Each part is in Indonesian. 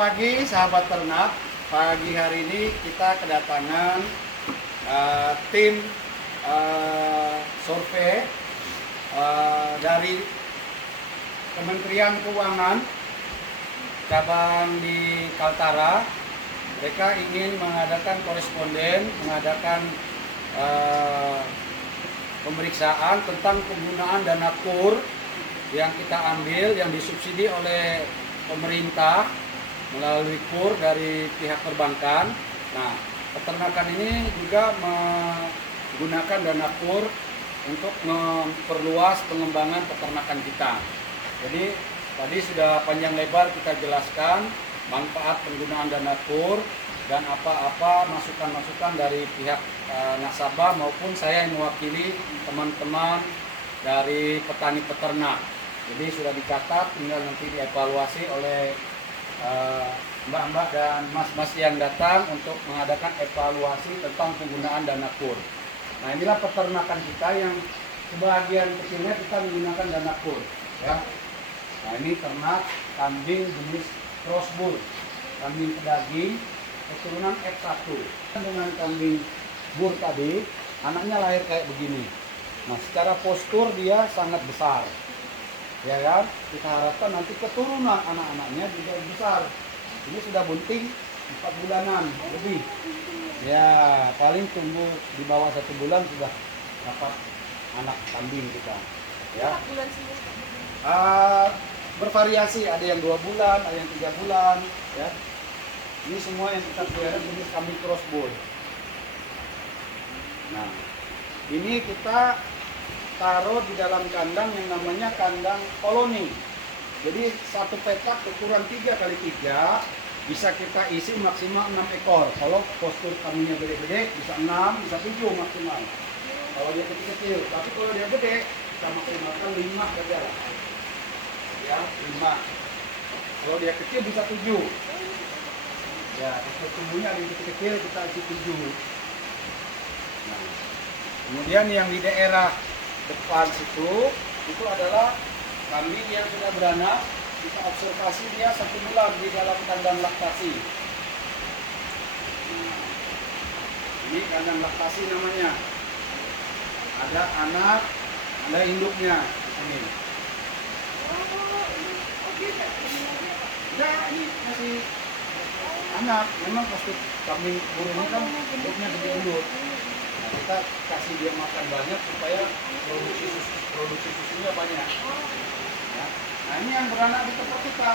Pagi sahabat ternak, pagi hari ini kita kedatangan tim survei dari Kementerian Keuangan cabang di Kaltara. Mereka ingin mengadakan koresponden, mengadakan pemeriksaan tentang penggunaan dana KUR yang kita ambil, yang disubsidi oleh pemerintah melalui KUR dari pihak perbankan. Nah, peternakan ini juga menggunakan dana KUR untuk memperluas pengembangan peternakan kita. Jadi tadi sudah panjang lebar kita jelaskan manfaat penggunaan dana KUR dan apa-apa masukan-masukan dari pihak nasabah maupun saya yang mewakili teman-teman dari petani peternak. Jadi sudah dicatat, tinggal nanti dievaluasi oleh mbak-mbak dan mas-mas yang datang untuk mengadakan evaluasi tentang penggunaan dana KUR. Nah, inilah peternakan kita yang sebagian kecilnya kita menggunakan dana KUR, ya. Nah, ini ternak kambing jenis cross bull, kambing pedaging keturunan F1. Dengan kambing bur tadi, anaknya lahir kayak begini. Nah, secara postur dia sangat besar. Ya kan, kita harapkan nanti keturunan anak-anaknya juga besar. Ini sudah bunting 4 bulanan lebih. Ya, paling tunggu di bawah 1 bulan sudah dapat anak kambing kita. Ya. Bervariasi, ada yang 2 bulan, ada yang 3 bulan. Ya. Ini semua yang kita pelihara jenis kambing cross bull. Nah, ini kita taruh di dalam kandang yang namanya kandang koloni. Jadi satu petak ukuran 3x3 bisa kita isi maksimal 6 ekor. Kalau postur kambingnya gede-gede bisa 6, bisa 7 maksimal. Kalau dia kecil-kecil, tapi kalau dia gede kita maksimalkan 5 saja. Ya, 5. Kalau dia kecil bisa 7. Ya, tumbuhnya yang kecil-kecil kita isi 7. Nah, kemudian yang di daerah depan situ itu adalah kambing yang sudah beranak. Kita observasi dia 1 bulan di dalam kandang laktasi. Nah, ini kandang laktasi namanya. Ada anak, ada induknya. Ini. Nah, ini masih anak. Memang postur kambing bur ini kan induknya gede induk. Kita kasih dia makan banyak supaya produksi susunya banyak. Ya. Nah, ini yang beranak di tempat kita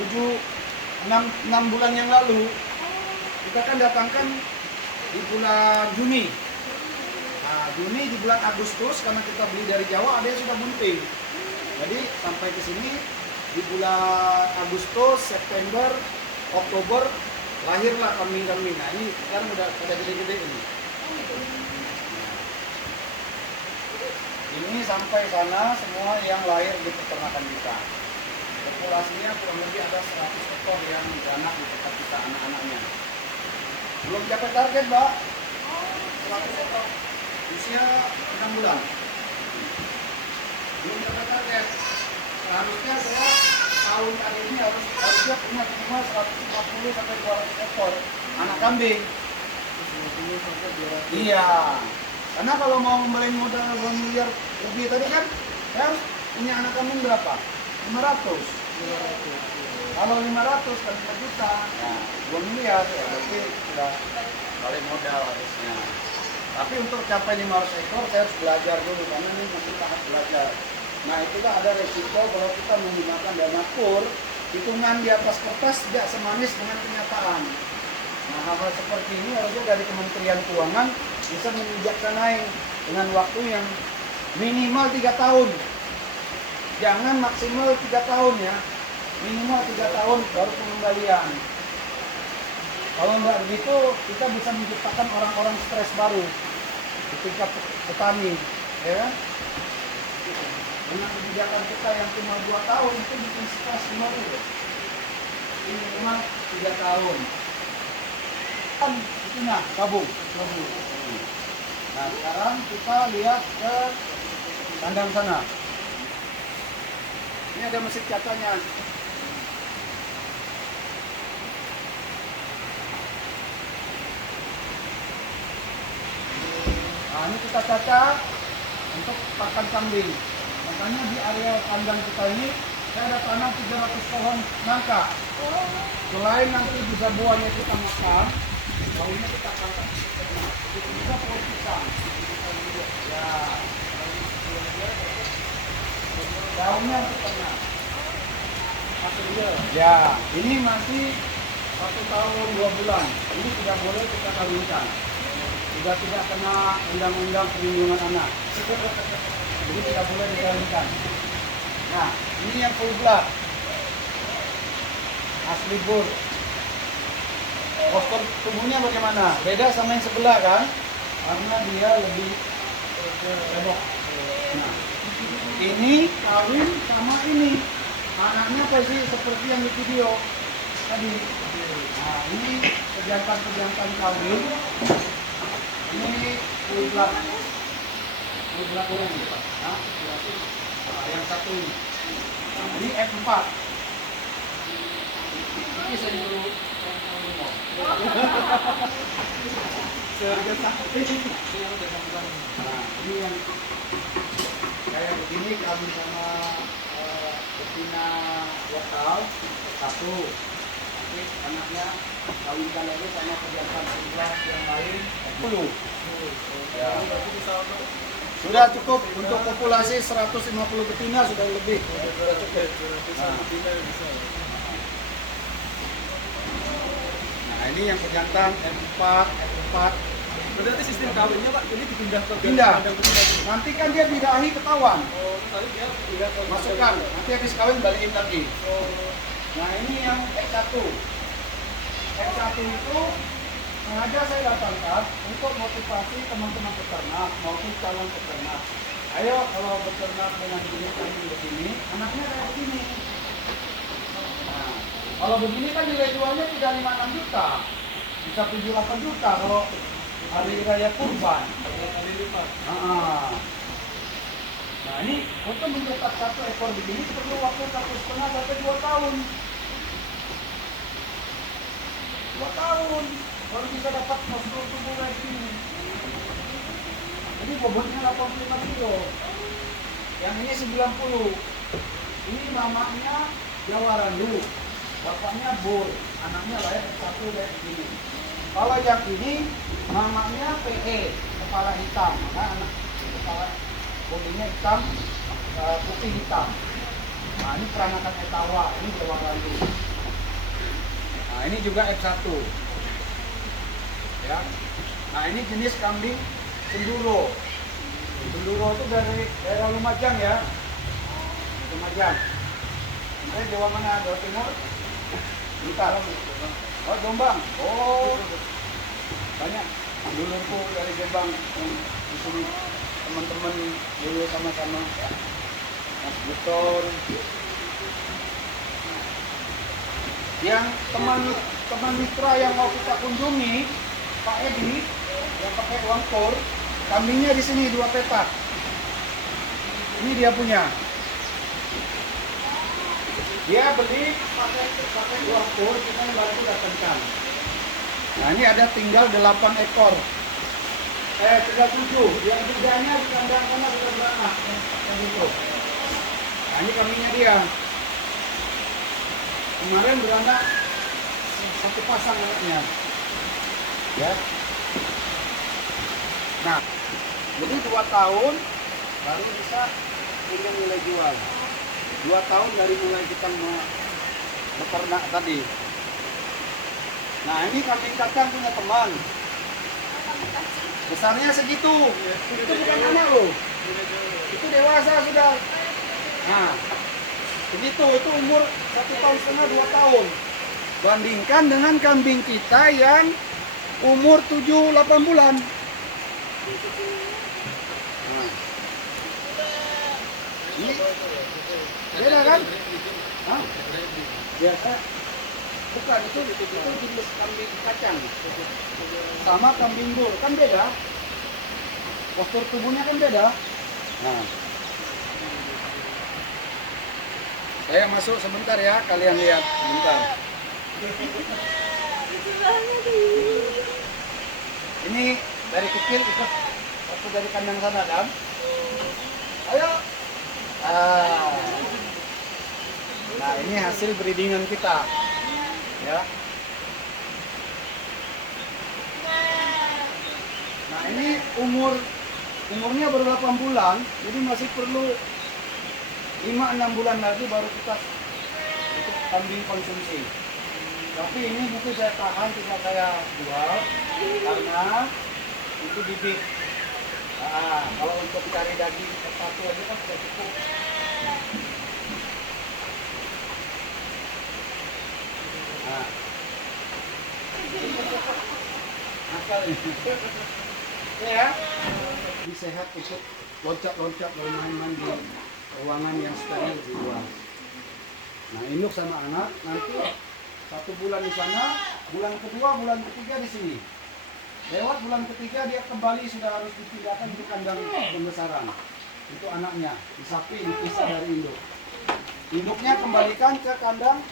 6 bulan yang lalu kita kan datangkan di bulan Juni. Nah, Juni di bulan Agustus karena kita beli dari Jawa ada yang sudah bunting. Jadi sampai ke sini di bulan Agustus, September, Oktober lahirlah kambing-kambing. Nah, ini sekarang udah gede-gede ini. Ini sampai sana semua yang lahir di peternakan kita. Populasinya kurang lebih ada 100 ekor yang beranak di tempat kita, anak-anaknya. Belum capai target, Mbak. 100 ekor. Usia 6 bulan. Belum capai target. Seharusnya saya tahun kali ini harusnya punya minimal 140 sampai 200 ekor anak kambing. Iya, karena kalau mau membeli modal 2 miliar lebih tadi kan, ya punya anak kambing berapa? 500. Kalau 500 kali 4 juta, ya 2 miliar, ya berarti sudah balik modal harusnya. Tapi untuk capai 500 ekor saya harus belajar dulu, karena ini masih tahap belajar. Nah, itulah ada resiko kalau kita menggunakan dana KUR, hitungan di atas kertas tidak semanis dengan kenyataan. Nah, hal-hal seperti ini harusnya dari Kementerian Keuangan bisa membijaksanai dengan waktu yang minimal 3 tahun. Jangan maksimal 3 tahun ya. Minimal 3 tahun baru pengembalian. Kalau enggak begitu, kita bisa menciptakan orang-orang stres baru di tingkat petani. Ya. Dengan kebijakan kita yang cuma 2 tahun itu bikin stres baru. Ini minimal 3 tahun. Itu nah, gabung. Nah, sekarang kita lihat ke kandang sana. Ini ada mesin cacanya. Nah, ini kita cacah untuk pakan kambing. Makanya di area kandang kita ini saya ada tanam 300 pohon nangka. Selain nanti bisa buahnya kita makan, daunnya kita tangkap. Itu juga pohon pisang. Ya. Daunnya untuk ternak. Ya, ini masih 1 tahun 2 bulan. Ini tidak boleh kita kawinkan. Sudah tidak kena undang-undang perlindungan anak. Jadi tidak boleh dikawinkan. Nah, ini yang full blood. Asli bur. Postur tubuhnya bagaimana? Beda sama yang sebelah kan? Karena dia lebih lebok. Nah, ini kawin sama ini. Anaknya pasti seperti yang di video tadi. Nah, ini pejantan-pejantan kawin. Ini full blood. Full blood ini. Nah, yang satu ini. Nah, ini F4. Ini saya dulu. Nah, ini yang kayak begini kami sama betina lokal satu. Nanti anaknya kawinkan lagi sama pejantan sebelah yang lain 10. Ya. Sudah cukup untuk populasi 150 betina sudah lebih. Sudah cukup. Nah, ini yang pejantan F4, F4. Berarti sistem kawinnya Pak, ini dipindah ke Pindah. kandang betina. Nanti kan dia birahi ketahuan. Oh, tadi dia pindah ke Masukkan. Nanti habis kawin balikin lagi. Oh, Nah, ini yang X1. X1 itu sengaja saya datangkan untuk motivasi teman-teman peternak maupun calon peternak. Ayo kalau beternak dengan jenis kambing begini, anaknya kayak begini. Nah, kalau begini kan nilai jualnya tidak 5-6 juta, bisa 7-8 juta kalau hari raya kurban. kali lipat. Nah, ini untuk mencetak 1 ekor begini perlu waktu 1,5 sampai 2 tahun. 2 tahun baru bisa dapat postur tubuh kayak gini. Ini bobotnya 85 kilo. Yang ini 90. Ini mamanya Jawa Randu, bapaknya Bur, anaknya lahir satu kayak begini. Kalau yang ini mamanya PE, kepala hitam, nah, anak kepala bodinya hitam, putih hitam. Nah, ini peranakan etawa, ini Jawa Randu. Nah, ini juga F1. Ya. Nah, ini jenis kambing Senduro. Senduro itu dari daerah Lumajang ya. Lumajang. Ini Jawa mana? Jawa Timur? Blitar. Oh, Jombang. Oh. Banyak dulurku dari Jombang yang di sini teman-teman dulu sama-sama. Mas Buton. Yang teman mitra yang mau kita kunjungi, Pak Edi yang pakai uang kur, kambingnya di sini 2 petak. Ini dia punya. Dia beli pakai uang kur, kita yang bantu datangkan. Nah, ini ada tinggal 8 ekor. Tinggal 7. Yang 3-nya di kandang sana sudah beranak. Gitu. Nah, ini kambingnya dia. Kemarin beranak 1 pasang anaknya. Ya. Nah, jadi 2 tahun baru bisa punya nilai jual. 2 tahun dari mulai kita beternak tadi. Nah, ini kambing kacang punya teman. Besarnya segitu. Itu bukan anak loh. Itu dewasa sudah. Nah, begitu, itu umur 1,5 tahun, 2 tahun. Bandingkan dengan kambing kita yang umur 7-8 bulan. Nah. Ini beda kan? Hah? Biasa. Bukan, itu jenis kambing kacang. Sama kambing bul, kan beda. Postur tubuhnya kan beda. Nah. Saya masuk sebentar ya, kalian lihat sebentar. Ini dari kecil ikut waktu dari kandang sana, Dam. Ayo. Ah. Nah, ini hasil breedingan kita. Ya. Nah, ini umurnya baru 8 bulan, jadi masih perlu 5-6 bulan lagi baru kita untuk kambing konsumsi. Tapi ini mungkin saya tahan, tidak saya jual karena itu bibit. Nah, kalau untuk cari daging satu aja kan sudah cukup. Nah, akal ini. Ya, lebih sehat untuk loncat-loncat bermain-main di ruangan yang steril di luar. Nah, induk sama anak nanti 1 bulan di sana, bulan kedua, bulan ketiga di sini. Lewat bulan ketiga dia kembali sudah harus dipindahkan ke kandang pembesaran. Itu anaknya, di sapi dipisah dari induk. Induknya kembalikan ke kandang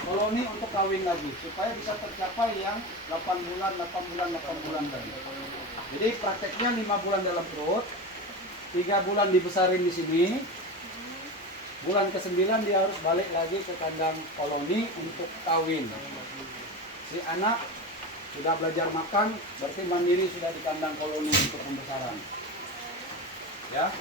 koloni untuk kawin lagi supaya bisa tercapai yang 8 bulan tadi. Jadi prakteknya 5 bulan dalam perut, 3 bulan dibesarin di sini. Bulan ke-9 dia harus balik lagi ke kandang koloni untuk kawin. Si anak sudah belajar makan, berarti mandiri sudah di kandang koloni untuk pembesaran. Ya.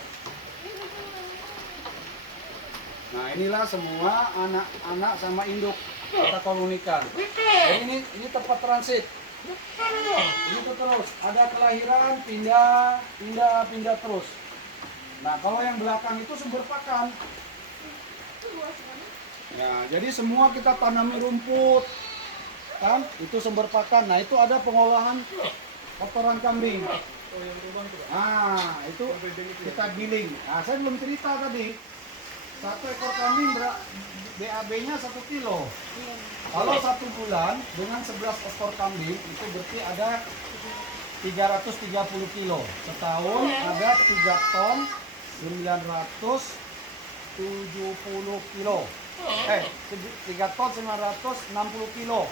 Nah, inilah semua anak-anak sama induk kita kolonikan. Jadi ini tempat transit. Ini terus ada kelahiran, pindah terus. Nah, kalau yang belakang itu sumber pakan. Ya, jadi semua kita tanami rumput, kan? Itu sumber pakan. Nah, itu ada pengolahan kotoran kambing. Nah, itu kita giling. Nah, saya belum cerita tadi. 1 ekor kambing BAB-nya 1 kilo. Kalau 1 bulan dengan 11 ekor kambing itu berarti ada 330 kilo. Setahun ada 3 ton 970 kilo. 3 ton 960 kilo.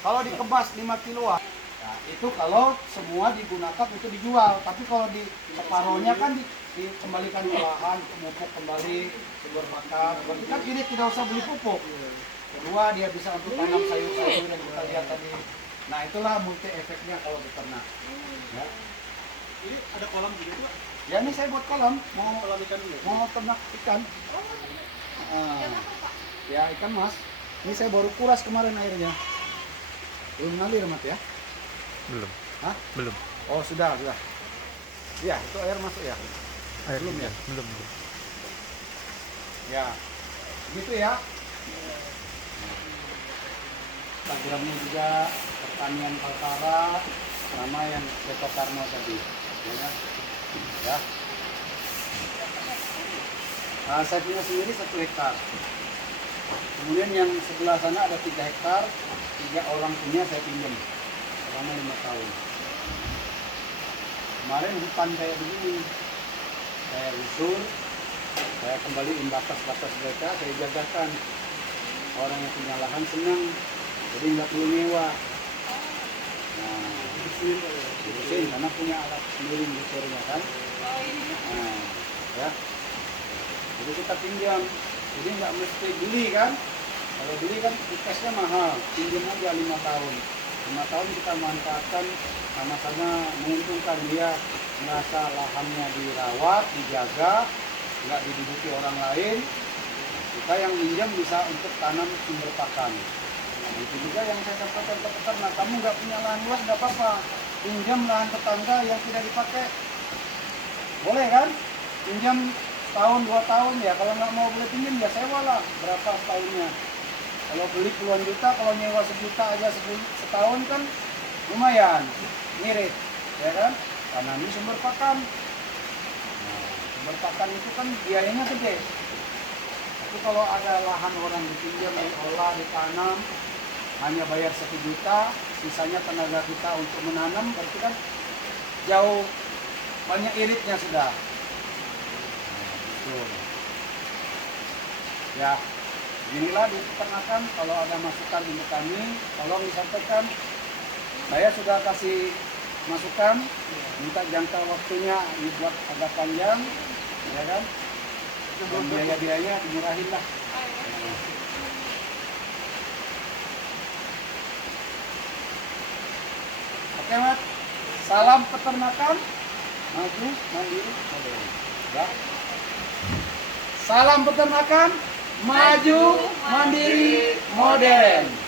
Kalau dikemas 5 kiloan. Nah, itu kalau semua digunakan untuk dijual. Tapi kalau di separohnya kan dikembalikan ke lahan, pupuk kembali, sumber pakan. Berarti kan ini tidak usah beli pupuk. Kedua, dia bisa untuk tanam sayur-sayur yang kita lihat tadi. Nah, itulah multi efeknya kalau beternak. Ya. Ini ada kolam juga tuh. Ya, ini saya buat kolam, mau Kolam ikan dulu. mau ternak ikan. Ya, ikan mas. Ini saya baru kuras kemarin airnya. Belum ngalir mat ya? Belum. Hah? Belum. Oh, sudah. Ya, itu air masuk ya? Air Belum ya? Belum. Ya. Gitu ya. Instagramnya juga pertanian Kaltara, nama yang Beto Karno tadi. Ya. Nah, saya punya sendiri 1 hektar. Kemudian yang sebelah sana ada 3 hektar, 3 orang punya saya pinjam selama 5 tahun. Kemarin hutan kayak begini, saya usur, saya kembaliin batas-batas mereka, saya jagakan. Orang yang punya lahan senang, jadi nggak perlu nyewa. Nah, dibersihin karena punya alat sendiri ngusurnya kan. Nah, ya. Jadi kita pinjam, jadi nggak mesti beli kan. Kalau beli kan tiketnya mahal, pinjam aja 5 tahun. 5 tahun kita manfaatkan, sama-sama menguntungkan. Dia merasa lahannya dirawat, dijaga, nggak diduduki orang lain. Kita yang minjam bisa untuk tanam sumber pakan. Nah, itu juga yang saya sampaikan ke peternak, kamu nggak punya lahan luas nggak apa-apa, pinjam lahan tetangga yang tidak dipakai. Boleh kan? Pinjam tahun 2 tahun ya, kalau nggak mau boleh pinjam ya sewa lah berapa setahunnya. Kalau beli puluhan juta, kalau nyewa 1 juta aja setahun kan lumayan, ngirit, ya kan? Tanami sumber pakan. Nah, sumber pakan itu kan biayanya gede. Tapi kalau ada lahan orang dipinjam, diolah, ditanam, hanya bayar 1 juta, sisanya tenaga kita untuk menanam, berarti kan jauh banyak iritnya sudah. Ya, inilah di peternakan. Kalau ada masukan untuk kami, tolong disampaikan. Saya sudah kasih masukan, minta jangka waktunya dibuat agak panjang, ya kan? Dan biaya-biaya dimurahin lah. Oke, Mat. Salam peternakan, maju, mandiri, modern. Ya. Salam peternakan, maju, mandiri, modern.